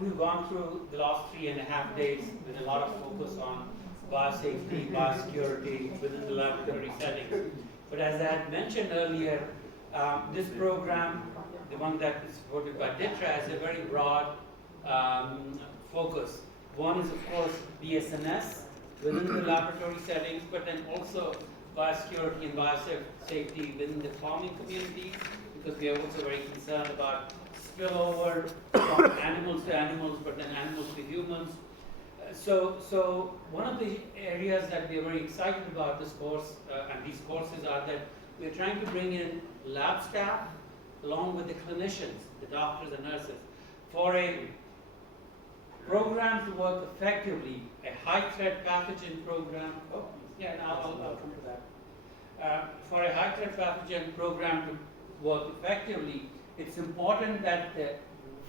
we've gone through the last 3.5 days with a lot of focus on biosafety, biosecurity within the laboratory settings. But as I had mentioned earlier, this program, the one that is supported by DITRA, has a very broad focus. One is, of course, BSNS within the laboratory settings, but then also biosecurity and biosafety within the farming communities, because we are also very concerned about spillover from animals to animals, but then animals to humans. So one of the areas that we are very excited about this course and these courses are that we're trying to bring in lab staff along with the clinicians, the doctors and nurses, for a program to work effectively, a high-threat pathogen program. Oh, yeah, now I'll come to that. For a high-threat pathogen program to work effectively, it's important that the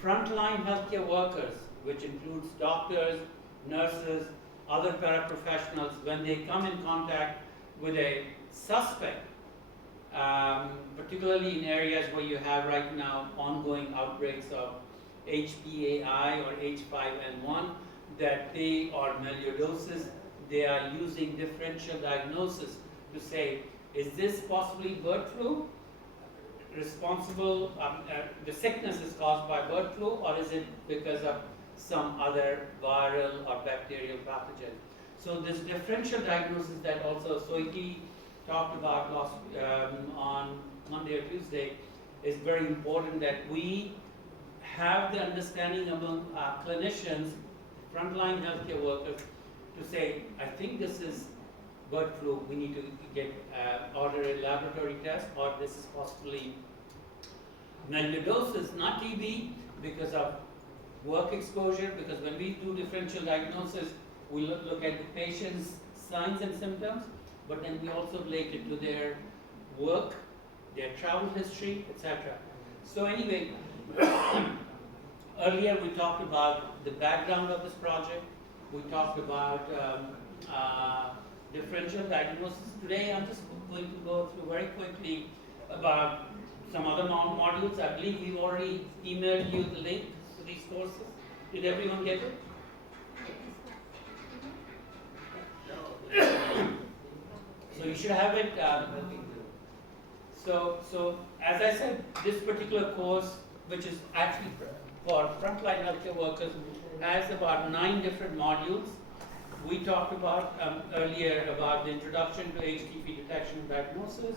frontline healthcare workers, which includes doctors, nurses, other paraprofessionals, when they come in contact with a suspect, particularly in areas where you have right now ongoing outbreaks of HPAI or H5N1, that they are melioidosis, they are using differential diagnosis to say, is this possibly bird flu? Responsible, the sickness is caused by bird flu, or is it because of some other viral or bacterial pathogen? So this differential diagnosis that also Soiti talked about on Monday or Tuesday is very important, that we have the understanding among clinicians, frontline healthcare workers, to say, I think this is bird flu, we need to get order a laboratory test, or this is possibly melioidosis, not TB, because of work exposure, because when we do differential diagnosis, we look at the patient's signs and symptoms, but then we also relate it to their work, their travel history, etc. So anyway, earlier we talked about the background of this project, we talked about differential diagnosis. Today I'm just going to go through very quickly about some other modules. I believe we've already emailed you the link to these courses. Did everyone get it? So you should have it. So as I said, this particular course, which is actually for frontline healthcare workers, has about 9 different modules. We talked about earlier about the introduction to HTP detection and diagnosis.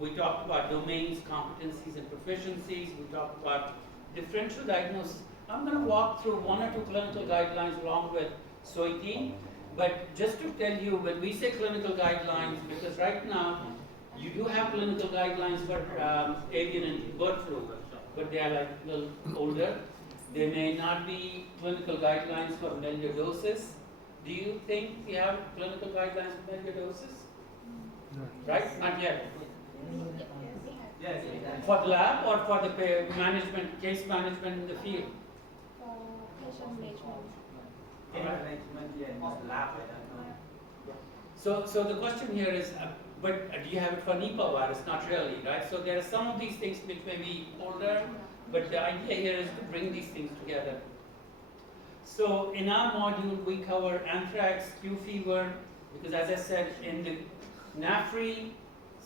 We talked about domains, competencies, and proficiencies. We talked about differential diagnosis. I'm going to walk through 1 or 2 clinical guidelines along with Soiti. But just to tell you, when we say clinical guidelines, because right now you do have clinical guidelines for avian and bird flu, but they are like a little older. There may not be clinical guidelines for melioidosis. Do you think we have clinical guidelines for melioidosis? No. Right? Not yet. Yes. For the lab or for the management, case management in the field? For patient management. So the question here is, but do you have it for Nipah virus? Not really, right? So there are some of these things which may be older, but the idea here is to bring these things together. So in our module, we cover anthrax, Q fever, because as I said, in the NAFRI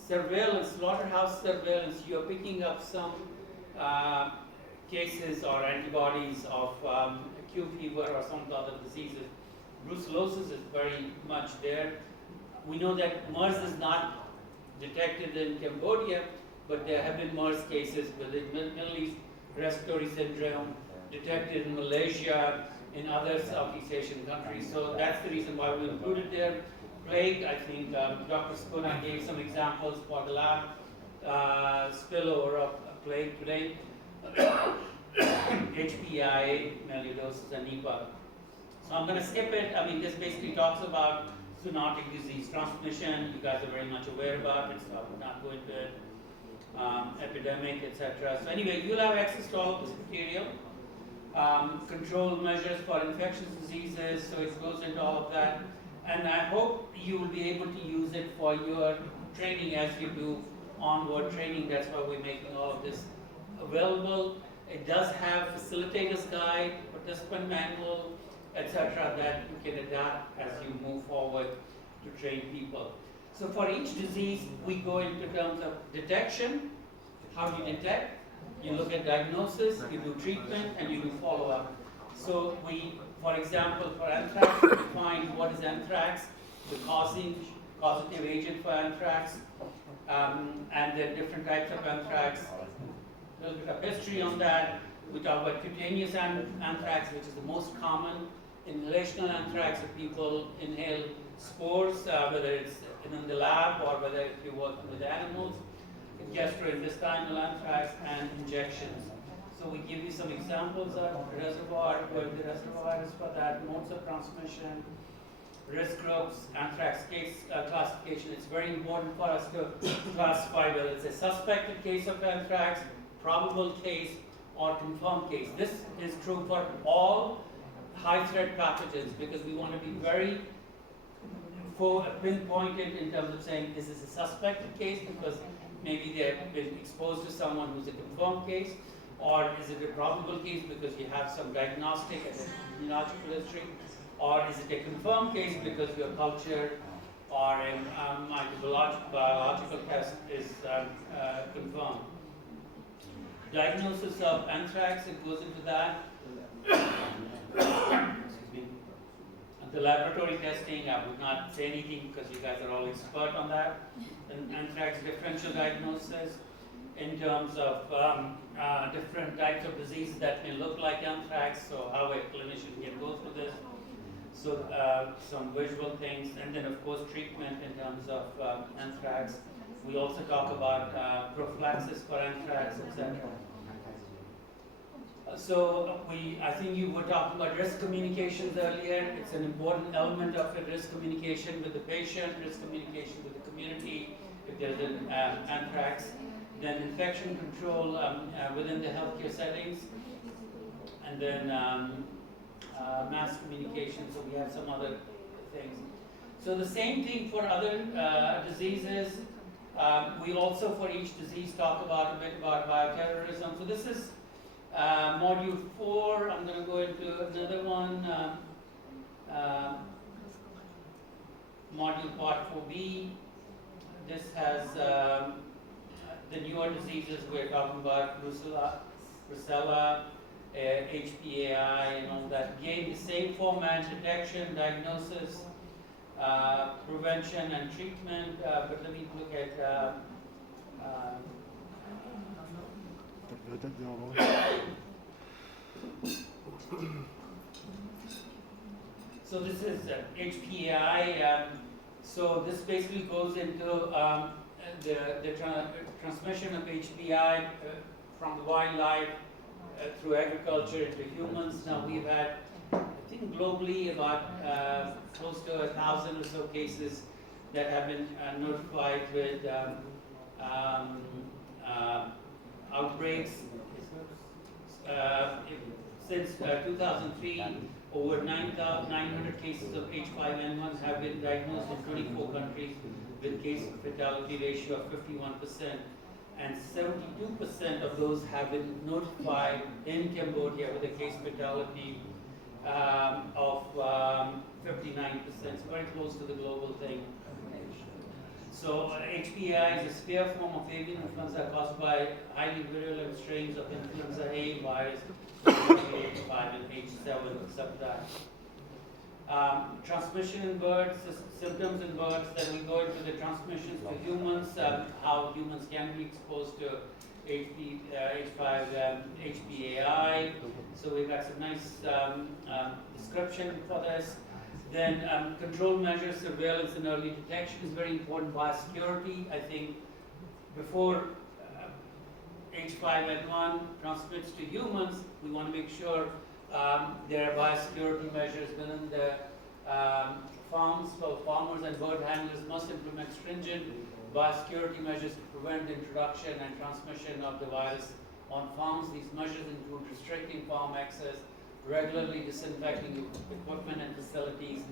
surveillance, slaughterhouse surveillance, you're picking up some cases or antibodies of Q fever or some of the other diseases. Brucellosis is very much there. We know that MERS is not detected in Cambodia, but there have been MERS cases within Middle East respiratory syndrome detected in Malaysia, in other Southeast Asian countries. So that's the reason why we included there. Plague, I think Dr. Spooner gave some examples for the lab spillover of plague today. HPI, melioidosis, and Nipah. So I'm going to skip it. I mean, this basically talks about zoonotic disease transmission. You guys are very much aware about it, so I will not go into it. Epidemic, etc. So anyway, you'll have access to all of this material. Control measures for infectious diseases, so it goes into all of that. And I hope you will be able to use it for your training as you do onward training. That's why we're making all of this available. It does have facilitator's guide, participant manual, etc. that you can adapt as you move forward to train people. So for each disease, we go into terms of detection, how do you detect, you look at diagnosis, you do treatment, and you do follow-up. So we, for example, for anthrax, we define what is anthrax, the causative agent for anthrax, and then different types of anthrax, a little bit of history on that. We talk about cutaneous anthrax, which is the most common. Inhalational anthrax, if people inhale spores, whether it's in the lab or whether if you're working with animals. Gastrointestinal anthrax and injections. So we give you some examples of reservoir, where the reservoir is for that, modes of transmission, risk groups, anthrax case classification. It's very important for us to classify whether it's a suspected case of anthrax, probable case, or confirmed case. This is true for all high threat pathogens because we want to be very pinpointed in terms of saying this is a suspected case because maybe they've been exposed to someone who's a confirmed case, or is it a probable case because you have some diagnostic and immunological history, or is it a confirmed case because your culture or a biological test is confirmed. Diagnosis of anthrax, it goes into that. Excuse me. The laboratory testing, I would not say anything because you guys are all expert on that. And anthrax differential diagnosis in terms of different types of diseases that may look like anthrax, so how a clinician can go through this. So some visual things, and then of course treatment in terms of anthrax. We also talk about prophylaxis for anthrax, etc. So I think you were talking about risk communications earlier. It's an important element of it, risk communication with the patient, risk communication with the community, if there's an anthrax. Then infection control within the healthcare settings. And then mass communication, so we have some other things. So the same thing for other diseases. We also, for each disease, talk about a bit about bioterrorism. So this is module 4. I'm going to go into another one. Module part 4B. This has the newer diseases we're talking about, Brucella, HPAI, and all that. Again, the same format: detection, diagnosis, prevention, and treatment. But let me look at. So this is HPAI. So this basically goes into the transmission of HPAI from the wildlife through agriculture into humans. Now we've had, I think globally, about close to 1,000 or so cases that have been notified with outbreaks. Since 2003, over 900 cases of H5N1 have been diagnosed in 24 countries with case fatality ratio of 51%. And 72% of those have been notified in Cambodia with a case fatality of 59%, so very close to the global thing. So HPAI is a severe form of avian influenza caused by highly virulent strains of influenza A virus, H5 and H7 subtypes. Transmission in birds, symptoms in birds, then we go into the transmissions to humans, how humans can be exposed to H5, HPAI. So we've got some nice description for this. Then control measures, surveillance and early detection is very important. Biosecurity, I think before H5N1 transmits to humans, we want to make sure there are biosecurity measures within the farms. So farmers and bird handlers must implement stringent biosecurity measures to prevent the introduction and transmission of the virus on farms. These measures include restricting farm access, regularly disinfecting equipment and facilities,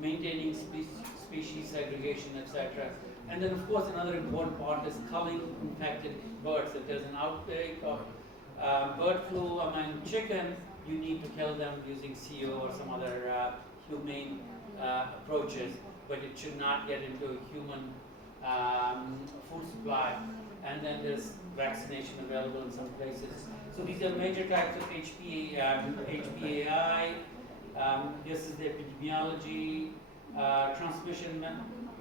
maintaining species segregation, etc. And then, of course, another important part is culling infected birds. If there's an outbreak of Bird flu among chicken, you need to kill them using CO or some other humane approaches, but it should not get into human food supply. And then there's vaccination available in some places. So these are major types of HPAI. This is the epidemiology, transmission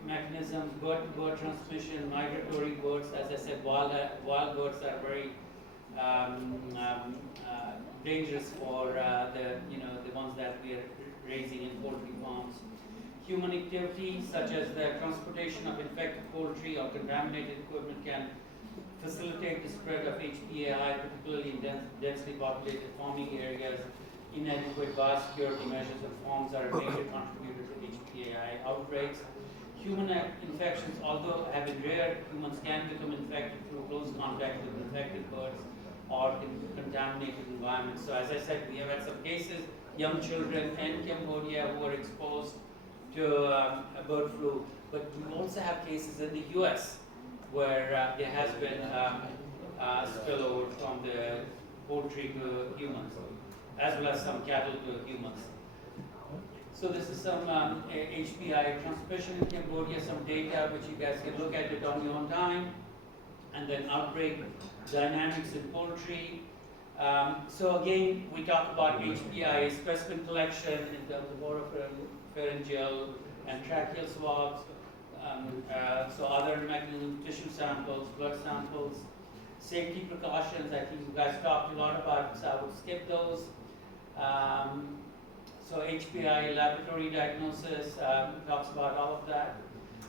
mechanisms, bird-to-bird transmission, migratory birds. As I said, wild birds are very dangerous for the ones that we are raising in poultry farms. Human activity such as the transportation of infected poultry or contaminated equipment can facilitate the spread of HPAI, particularly in densely populated farming areas. Inadequate biosecurity measures and forms are a major contributor to HPAI outbreaks. Human infections, although have been rare, humans can become infected through close contact with infected birds or in contaminated environments. So as I said, we have had some cases, young children in Cambodia who were exposed to bird flu, but we also have cases in the US where there has been spillover from the poultry to humans, as well as some cattle to humans. So this is some HPI transmission in Cambodia, some data which you guys can look at it on your own time, and then outbreak dynamics in poultry. So again, we talk about HPI, specimen collection in terms of oropharyngeal and tracheal swabs, so other mechanisms, tissue samples, blood samples, safety precautions. I think you guys talked a lot about, so I would skip those. So HPI laboratory diagnosis talks about all of that.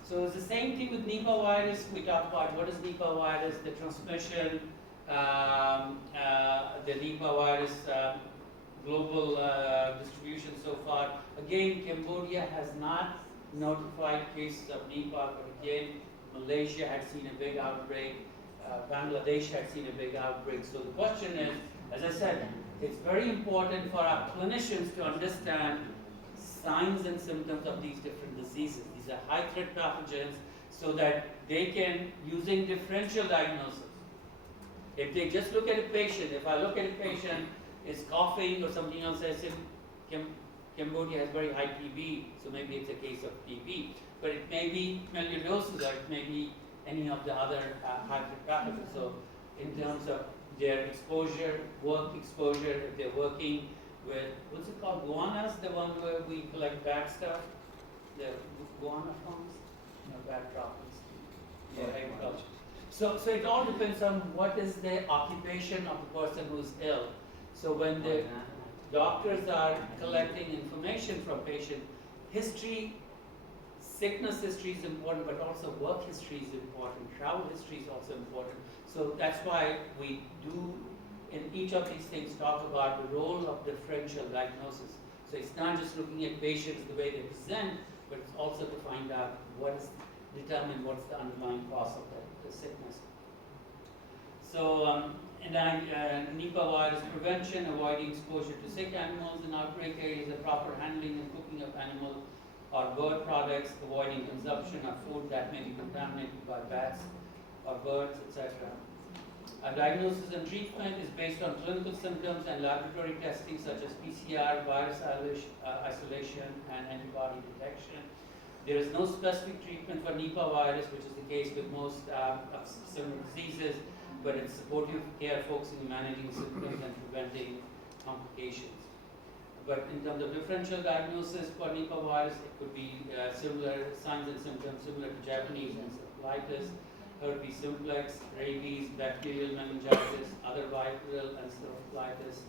So it's the same thing with Nipah virus. We talk about what is Nipah virus, the transmission, the Nipah virus global distribution so far. Again, Cambodia has not notified cases of Nipah, but again, Malaysia had seen a big outbreak, Bangladesh had seen a big outbreak. So the question is, as I said, it's very important for our clinicians to understand signs and symptoms of these different diseases. These are high threat pathogens, so that they can, using differential diagnosis. If they just look at a patient, if I look at a patient is coughing or something else, I say Cambodia has very high TB, so maybe it's a case of TB. But it may be melioidosis, or it may be any of the other high threat pathogens. So in terms of their exposure, work exposure, if they're working with, what's it called, guanas, the one where we collect bad stuff, the guana farms, bad droppings for agriculture. So it all depends on what is the occupation of the person who's ill. So when the doctors are collecting information from patient, history, sickness history is important, but also work history is important, travel history is also important. So that's why we do, in each of these things, talk about the role of differential diagnosis. So it's not just looking at patients the way they present, but it's also to find out determine what's the underlying cause of the sickness. So, Nipah virus prevention, avoiding exposure to sick animals in outbreak areas, the proper handling and cooking of animal or bird products, avoiding consumption of food that may be contaminated by bats or birds, etc. Diagnosis and treatment is based on clinical symptoms and laboratory testing such as PCR, virus isolation, and antibody detection. There is no specific treatment for Nipah virus, which is the case with most similar diseases, but it's supportive care focusing on managing symptoms and preventing complications. But in terms of differential diagnosis for Nipah virus, it could be similar signs and symptoms similar to Japanese encephalitis, herpes simplex, rabies, bacterial meningitis, other viral encephalitis,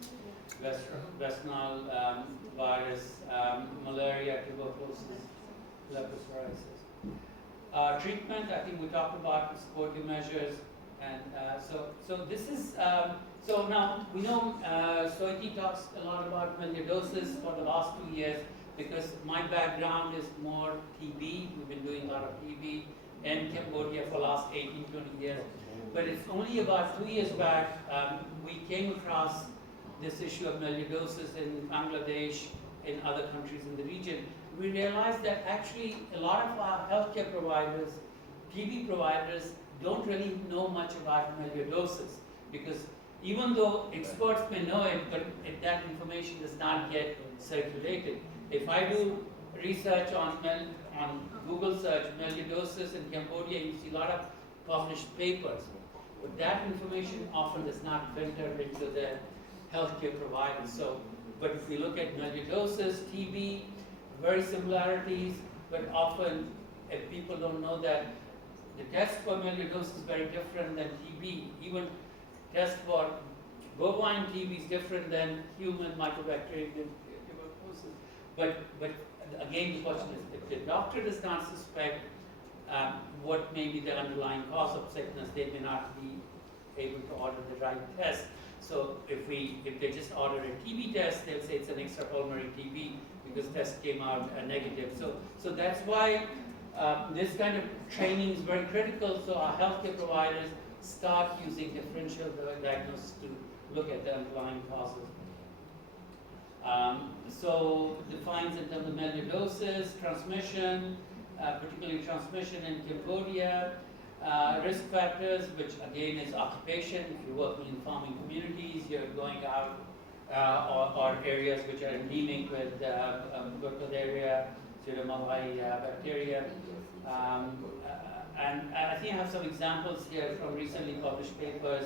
West Nile virus, malaria, tuberculosis, leptospirosis. Treatment, I think we talked about supportive measures, and so this is, so now we know Soiti talks a lot about melioidosis for the last 2 years, because my background is more TB. We've been doing a lot of TB in Cambodia for the last 18, 20 years. But it's only about 2 years back we came across this issue of melioidosis in Bangladesh, in other countries in the region. We realized that actually a lot of our healthcare providers, TB providers, don't really know much about melioidosis, because even though experts may know it, but that information does not get circulated. If I do research on Google search, melioidosis in Cambodia, you see a lot of published papers. But that information often does not filter into the healthcare providers. So, but if we look at melioidosis, TB, very similarities, but often if people don't know that the test for melioidosis is very different than TB. Even test for bovine TB is different than human mycobacterium tuberculosis. But again, the question is, if the doctor does not suspect what may be the underlying cause of sickness, they may not be able to order the right test. So if they just order a TB test, they'll say it's an extrapulmonary TB because test came out negative. So that's why this kind of training is very critical. So our healthcare providers start using differential diagnosis to look at the underlying causes. So defines in terms of melioidosis, transmission, particularly transmission in Cambodia, risk factors, which again is occupation. If you're working in farming communities, you're going out or areas which are endemic with Burkholderia, Pseudomalai bacteria. And I think I have some examples here from recently published papers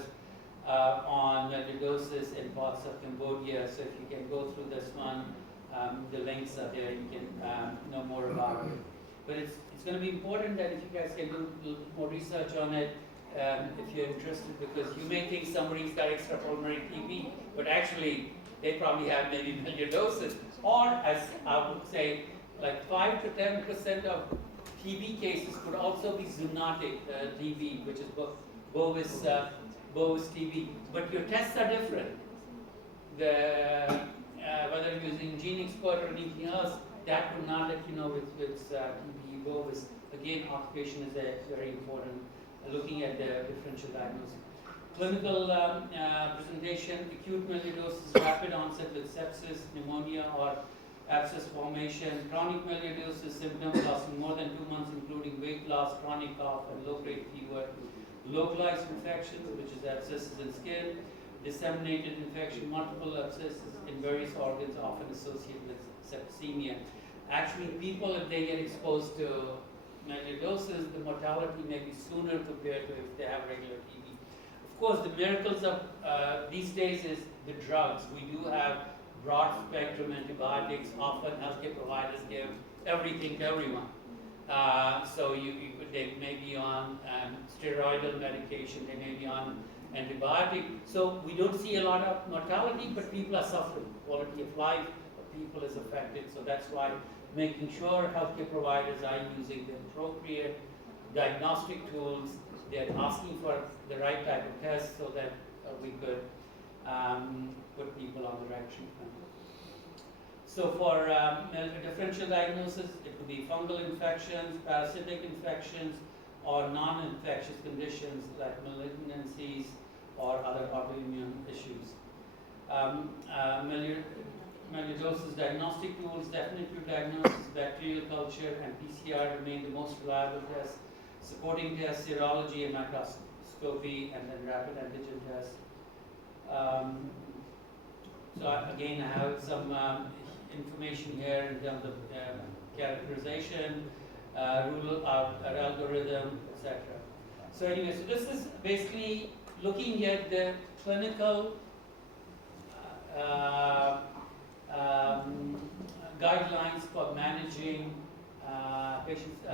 on melioidosis in parts of Cambodia. So if you can go through this one, the links are there, you can know more about it. But it's going to be important that if you guys can do more research on it, if you're interested, because you may think somebody's got extrapulmonary TB, but actually they probably have maybe melioidosis, or as I would say, like 5 to 10% of TB cases could also be zoonotic TB, which is bovis TB. But your tests are different. Whether you're using GeneXpert or anything else, that would not let you know it's TB bovis. Again, occupation is very important. Looking at the differential diagnosis. Clinical presentation: acute melioidosis, rapid onset with sepsis, pneumonia, or abscess formation. Chronic melioidosis symptoms lasting more than 2 months, including weight loss, chronic cough, and low-grade fever. Localized infections, which is abscesses in skin. Disseminated infection, multiple abscesses in various organs, often associated with septicemia. Actually, people, if they get exposed to melioidosis, the mortality may be sooner compared to if they have regular TB. Of course, the miracles of these days is the drugs. We do have broad spectrum antibiotics. Often healthcare providers give everything to everyone. So they may be on steroidal medication, they may be on antibiotic. So we don't see a lot of mortality, but people are suffering. Quality of life of people is affected. So that's why making sure healthcare providers are using the appropriate diagnostic tools. They're asking for the right type of test so that we could put people on the right treatment. So for differential diagnosis, it could be fungal infections, parasitic infections, or non-infectious conditions like malignancies or other autoimmune issues. Melioidosis diagnostic tools, definitive diagnosis, bacterial culture, and PCR remain the most reliable tests. Supporting tests, serology and microscopy, and then rapid antigen tests. So again, I have some information here in terms of characterization, rule of algorithm, etc. So anyway, so this is basically looking at the clinical guidelines for managing patients.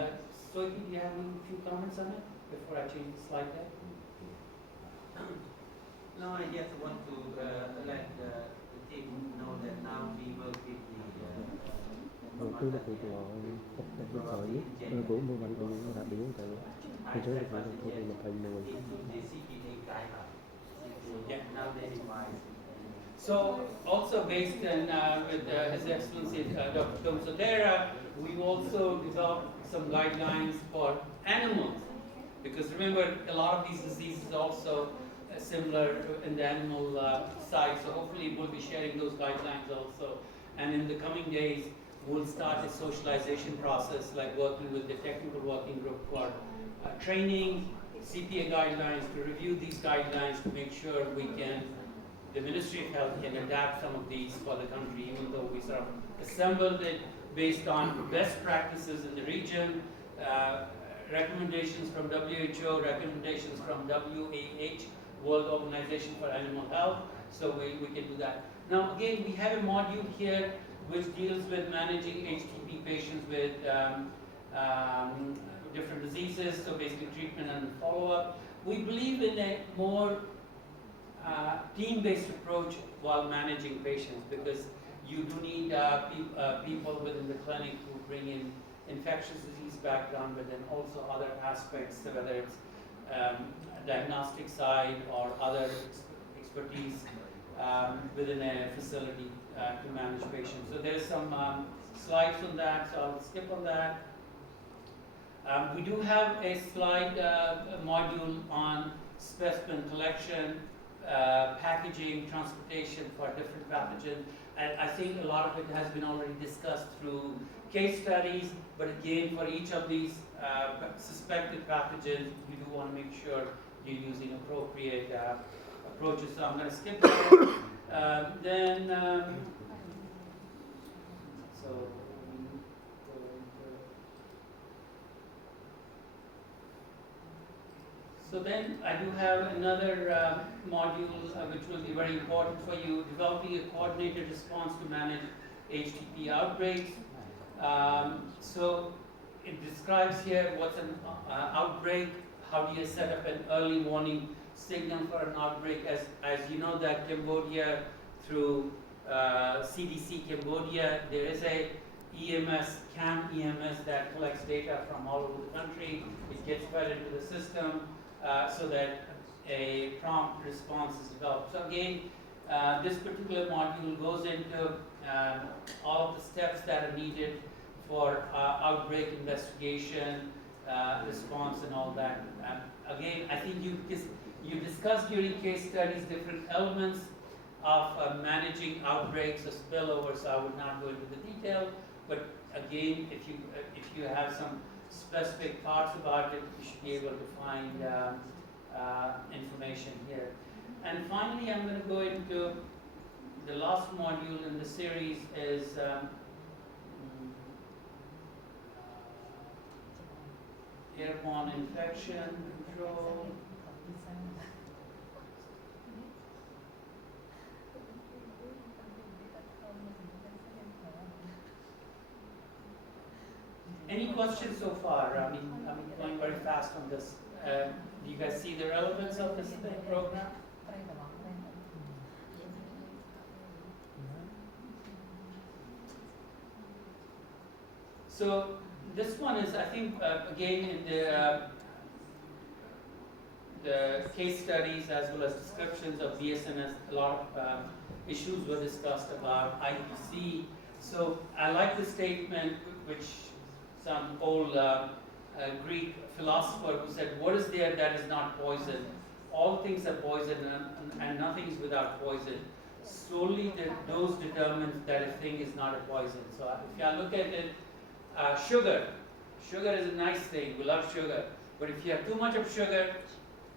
So do you have a few comments on it before I change the slide there? No, I just want to let the team know that now we will give Đầu tư là của sợi của mua mạnh của những hạt biển tại thì chúng ta phải thu được thành mùi. now they revise. So also based in with His Excellency Dr. Tomsodera, we've also developed some guidelines for animals, because remember a lot of these diseases also similar in the animal side. So hopefully we'll be sharing those guidelines also, and in the coming days we'll start a socialization process, like working with the technical working group for training, CPA guidelines, to review these guidelines to make sure the Ministry of Health can adapt some of these for the country, even though we sort of assembled it based on best practices in the region, recommendations from WHO, recommendations from WAH, World Organization for Animal Health, so we can do that. Now again, we have a module here which deals with managing HTP patients with different diseases, so basically treatment and follow-up. We believe in a more team-based approach while managing patients, because you do need people within the clinic who bring in infectious disease background, but then also other aspects, whether it's diagnostic side or other expertise within a facility to manage patients. So there's some slides on that, so I'll skip on that. We do have a slide module on specimen collection, packaging, transportation for different pathogens. And I think a lot of it has been already discussed through case studies, but again, for each of these suspected pathogens, we do want to make sure you're using appropriate approaches. So I'm going to skip that. So then I do have another module which will be very important for you, developing a coordinated response to manage HTP outbreaks. So it describes here what's an outbreak, how do you set up an early warning signal for an outbreak. As you know that Cambodia, through CDC Cambodia, there is a EMS, CAM EMS that collects data from all over the country. It gets fed into the system so that a prompt response is developed. So again, this particular module goes into all of the steps that are needed for outbreak investigation, response and all that. Again, I think you discussed during case studies different elements of managing outbreaks or spillovers, so I would not go into the detail, but again, if you have some specific thoughts about it, you should be able to find information here. And finally, I'm going to go into the last module in the series is airborne infection control. Any questions so far? I mean, I'm going very fast on this. Do you guys see the relevance of this program? So this one is, I think, again, in the case studies as well as descriptions of BSNS, a lot of issues were discussed about IPC. So I like the statement which some old Greek philosopher who said, what is there that is not poison? All things are poison and nothing is without poison. Solely the dose determines that a thing is not a poison. So if you look at it, sugar is a nice thing, we love sugar. But if you have too much of sugar,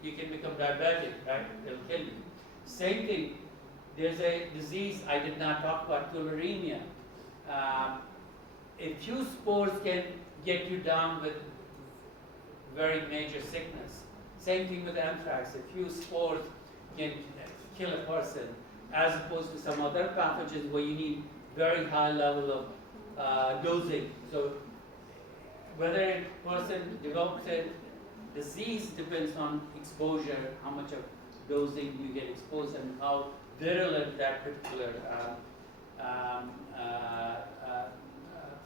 you can become diabetic, right? It'll kill you. Same thing, there's a disease I did not talk about, tularemia. A few spores can get you down with very major sickness. Same thing with anthrax. A few spores can kill a person, as opposed to some other pathogens where you need very high level of dosing. So whether a person develops a disease depends on exposure, how much of dosing you get exposed, and how virulent that particular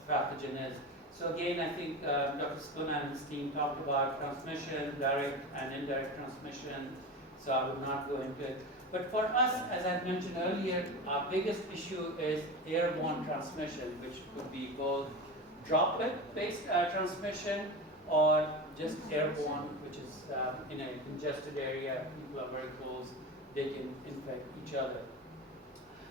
pathogen is. So again, I think Dr. Spillman and his team talked about transmission, direct and indirect transmission, so I would not go into it. But for us, as I mentioned earlier, our biggest issue is airborne transmission, which could be both droplet-based transmission or just airborne, which is in a congested area, people are very close, they can infect each other.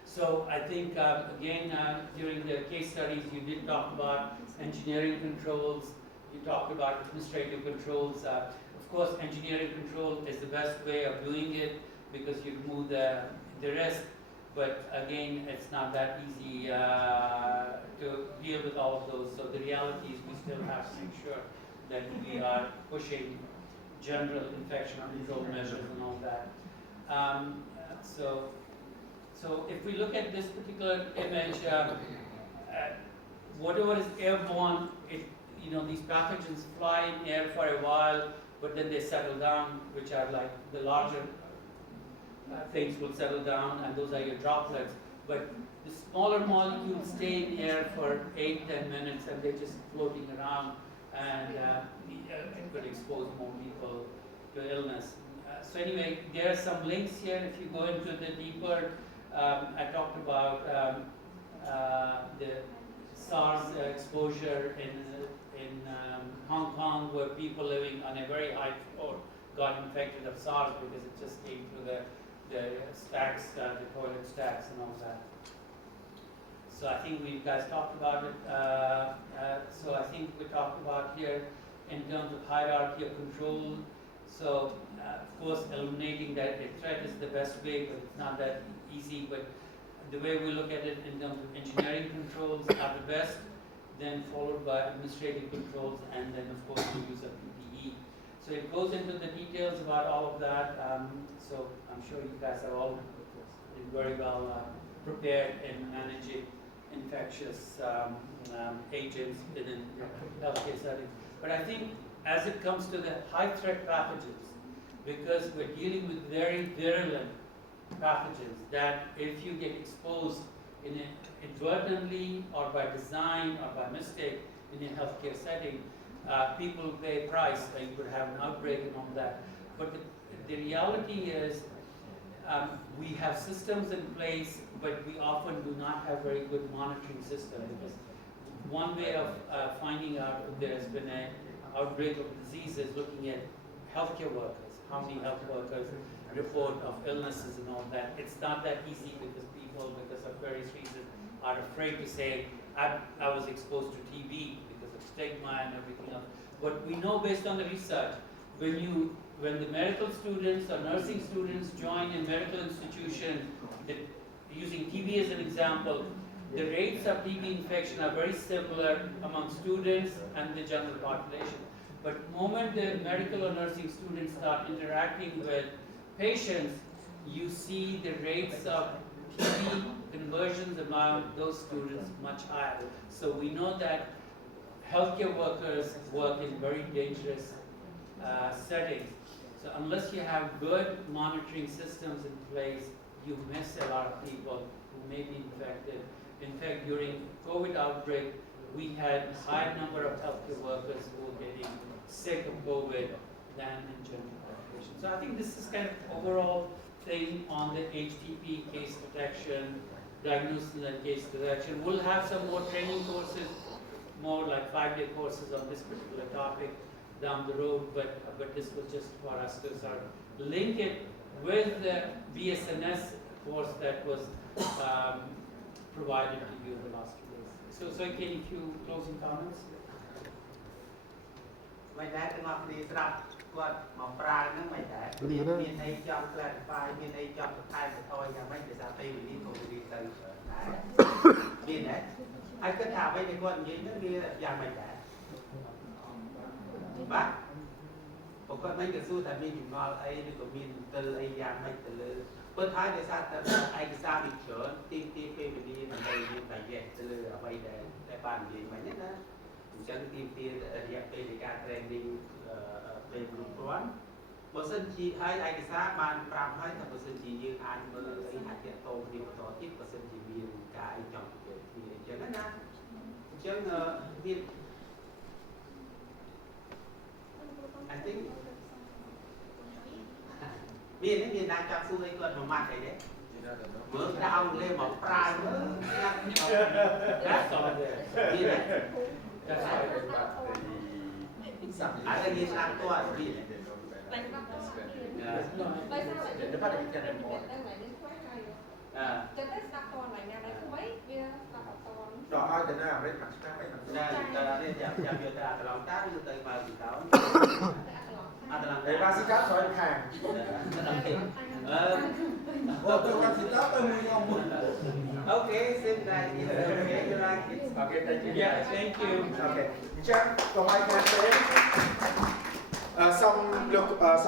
So I think, again, during the case studies, you did talk about engineering controls, you talked about administrative controls. Of course, engineering control is the best way of doing it because you remove the risk, but again, it's not that easy to deal with all of those. So the reality is we still have to make sure that we are pushing general infection control measures and all that. So if we look at this particular image, whatever is airborne, these pathogens fly in air for a while, but then they settle down, which are like the larger things will settle down, and those are your droplets. But the smaller molecules stay in air for 8-10 minutes, and they're just floating around, and it could expose more people to illness. So anyway, there are some links here. If you go into the deeper, I talked about the SARS exposure in Hong Kong, where people living on a very high floor got infected of SARS because it just came through the stacks, the toilet stacks and all that. So I think we guys talked about it. So I think we talked about here in terms of hierarchy of control. So of course, eliminating that threat is the best way, but it's not that easy. But the way we look at it in terms of engineering controls are the best, then followed by administrative controls, and then of course the use of PPE. So it goes into the details about all of that. So I'm sure you guys are all very well prepared in managing infectious agents within healthcare settings. But I think as it comes to the high threat pathogens, because we're dealing with very virulent pathogens that if you get exposed inadvertently or by design or by mistake in a healthcare setting, people pay a price. You could have an outbreak and all that. But the reality is we have systems in place, but we often do not have very good monitoring systems. Because one way of finding out if there's been an outbreak of disease is looking at healthcare workers. How many health workers report of illnesses and all that. It's not that easy because people, because of various reasons, are afraid to say, I was exposed to TB because of stigma and everything else. But we know based on the research, when the medical students or nursing students join a medical institution, using TB as an example, the rates of TB infection are very similar among students and the general population. But the moment the medical or nursing students start interacting with patients, you see the rates of TB conversions among those students much higher. So we know that healthcare workers work in very dangerous settings. So unless you have good monitoring systems in place, you miss a lot of people who may be infected. In fact, during COVID outbreak, we had a higher number of healthcare workers who were getting sick of COVID than in general population. So I think this is kind of overall thing on the HTP, case detection, diagnosis and case detection. We'll have some more training courses, more like 5-day courses on this particular topic down the road, but this was just for us to sort of link it with the BSNS course that was provided to you in the last 2 days. So again, a few closing comments? មិនដែរទាំងអស់គ្នាស្រាប់គាត់មកប្រើហ្នឹងមិនដែរមានអីចង់ clarify មានអីចង់បន្ថែមបន្ថយយ៉ាងម៉េចដោយសារពេលវេលាក៏វេលាទៅដែរមានដែរហើយគិតថាអ្វីដែលគាត់និយាយហ្នឹងវាយ៉ាងម៉េចដែរបាទបើគាត់មិនក៏សួរថាមានចំណល់អីឬក៏មានទិលអីយ៉ាងម៉េចទៅលើពិតហើយដោយសារតែឯកសារវាច្រើនទីពេលវេលាដើម្បីយើងតែយេទៅលើអ្វីដែលបាននិយាយមិញណាអញ្ចឹងទីរយៈពេលនៃការ training ពេលគ្រប់គ្រាន់បើសិនជាហើយឯកសារបានប្រាប់ហើយថាបើសិនជាយើងអាចមើលអីអាចទាក់ទងគ្នាបន្តទៀតបើសិនជាមានការអីចង់និយាយគ្នាអញ្ចឹងណាអញ្ចឹងមាន I think មានដាក់ចាប់សួរអីគាត់មួយម៉ាត់អីទេមើលតែអង់គ្លេសមកប្រើមើលណាសតទេមានទេអានេះមានស្ដាប់តើមាន Rồi ai từ nào đấy mặt khác đấy. Nè, đây là đi chạm vô ta lòng tá đưa tay vào từ đó. À, từ lòng Để ba sĩ cáp cho em hàng. Vô tôi ăn thịt lát tôi mua nhau. Okay, same like it. Okay, you like it? Okay, thank you. Yeah, thank you. Okay. Chắc còn ai can say? Xong